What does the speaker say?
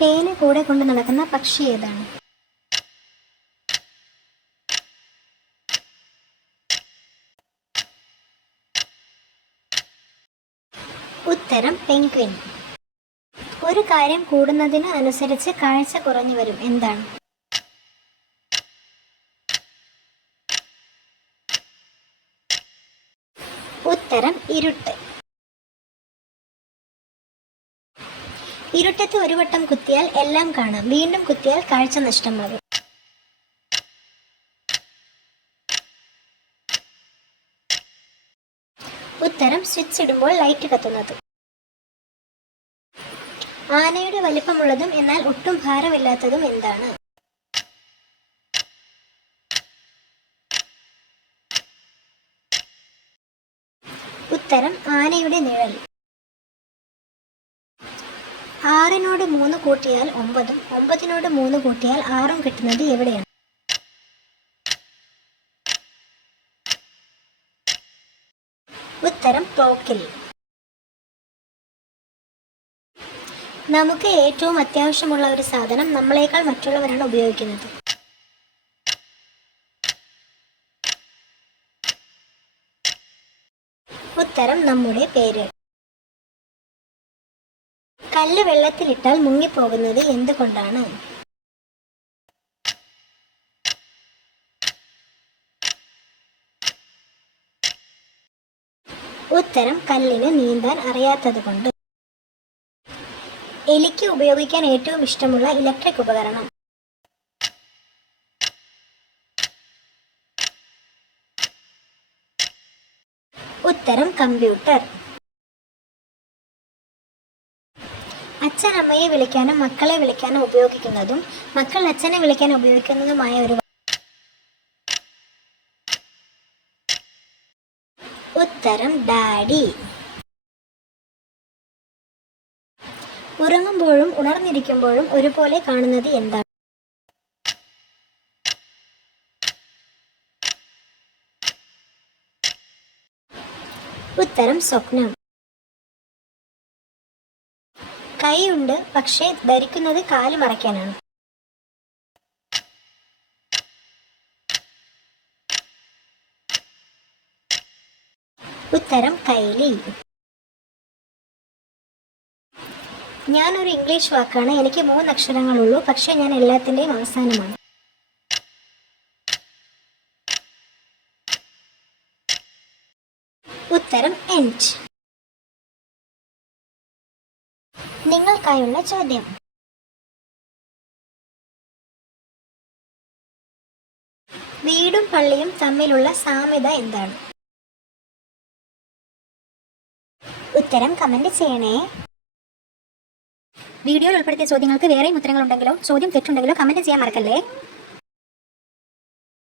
പേന കൂടെ കൊണ്ട് നടക്കുന്ന പക്ഷി ഏതാണ്? ഉത്തരം പെൻഗ്വിൻ. ഒരു കാര്യം കൂടുന്നതിന് അനുസരിച്ച് കാഴ്ച കുറഞ്ഞു വരും, എന്താണ്? ഉത്തരം ഇരുട്ട്. ഇരുട്ടത്ത് ഒരു വട്ടം കുത്തിയാൽ എല്ലാം കാണാം, വീണ്ടും കുത്തിയാൽ കാഴ്ച നഷ്ടമാകും. ഉത്തരം സ്വിച്ച് ഇടുമ്പോൾ ലൈറ്റ് കത്തുന്നത്. ആനയുടെ വലിപ്പമുള്ളതും എന്നാൽ ഒട്ടും ഭാരമില്ലാത്തതും എന്താണ്? ഉത്തരം ആനയുടെ നിഴൽ. 6നോട് 3 കൂട്ടിയാൽ 9, 9നോട് 3 കൂട്ടിയാൽ 6 കിട്ടുന്നത് എവിടെയാണ്? ഉത്തരം ക്ലോക്കിൽ. നമുക്ക് ഏറ്റവും അത്യാവശ്യമുള്ള ഒരു സാധനം നമ്മളെക്കാൾ മറ്റുള്ളവരാണ് ഉപയോഗിക്കുന്നത്. ഉത്തരം നമ്മുടെ പേര്. കല്ല് വെള്ളത്തിലിട്ടാൽ മുങ്ങിപ്പോകുന്നത് എന്തുകൊണ്ടാണ്? ഉത്തരം കല്ലിന് നീന്താൻ അറിയാത്തത് കൊണ്ട്. എലിക്ക് ഉപയോഗിക്കാൻ ഏറ്റവും ഇഷ്ടമുള്ള ഇലക്ട്രിക് ഉപകരണം? ഉത്തരം കമ്പ്യൂട്ടർ. അച്ഛൻ അമ്മയെ വിളിക്കാനും മക്കളെ വിളിക്കാനും ഉപയോഗിക്കുന്നതും മക്കൾ അച്ഛനെ വിളിക്കാൻ ഉപയോഗിക്കുന്നതുമായ ഒരു ഉത്തരം ഡാഡി. ഉറങ്ങുമ്പോഴും ഉണർന്നിരിക്കുമ്പോഴും ഒരുപോലെ കാണുന്നത് എന്താണ്? ഉത്തരം സ്വപ്നം. കൈയുണ്ട്, പക്ഷേ ധരിക്കുന്നത് കാല് മറയ്ക്കാനാണ്. ഉത്തരം കൈലി. ഞാനൊരു ഇംഗ്ലീഷ് വാക്കാണ്, എനിക്ക് 3 അക്ഷരങ്ങളുള്ളൂ, പക്ഷേ ഞാൻ എല്ലാത്തിൻ്റെയും അവസാനമാണ്. ഉത്തരം എൻഡ്. നിങ്ങൾക്കായുള്ള ചോദ്യം: വീടും പള്ളിയും തമ്മിലുള്ള സാമ്യത എന്താണ്? ഉത്തരം കമന്റ് ചെയ്യണേ. വീഡിയോയിൽ ഉൾപ്പെടുത്തിയ ചോദ്യങ്ങൾക്ക് വേറെയും ഉത്തരങ്ങളുണ്ടെങ്കിലോ ചോദ്യം തെറ്റുണ്ടെങ്കിലോ കമന്റ് ചെയ്യാൻ മറക്കല്ലേ.